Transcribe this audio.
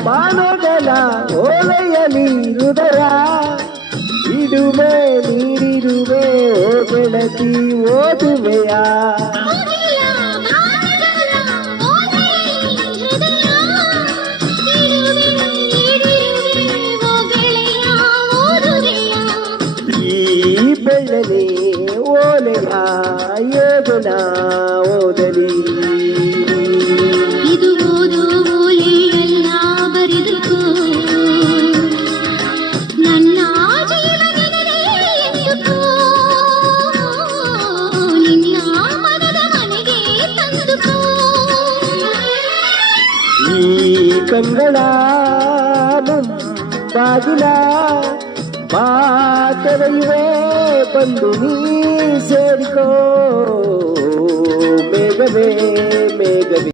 ಬಾನಗಳ ಓಲೆಯಲಿ ಹೃದಯ ಇಡುವೆ ನೀಡಿರುವೆ ಓ ಗೆಳತಿ ಓದುವೆಯ ಈ ಬೆಳ್ಳನೆ ಓಲೆಯ ಯೋಜನ ಓದಲಿ ಇದು ಓದೋ ಓಲೆಯಲ್ಲ ಬರೆದುಕೋ ನನ್ನ ಜೀವನದಲ್ಲಿ ಎಂದುಕೋ ನಿನ್ನ ಮನದ ಮನೆಗೆ ತಂದುಕೋ ಈ ಕಂಗಳ ಬಾಗಿಲ ಬಾತವೆಯುವೆ ಬಂದು ನೀ ಸೇರಿಕೋ ಮೇಘವೇ ಮೇಘವೇ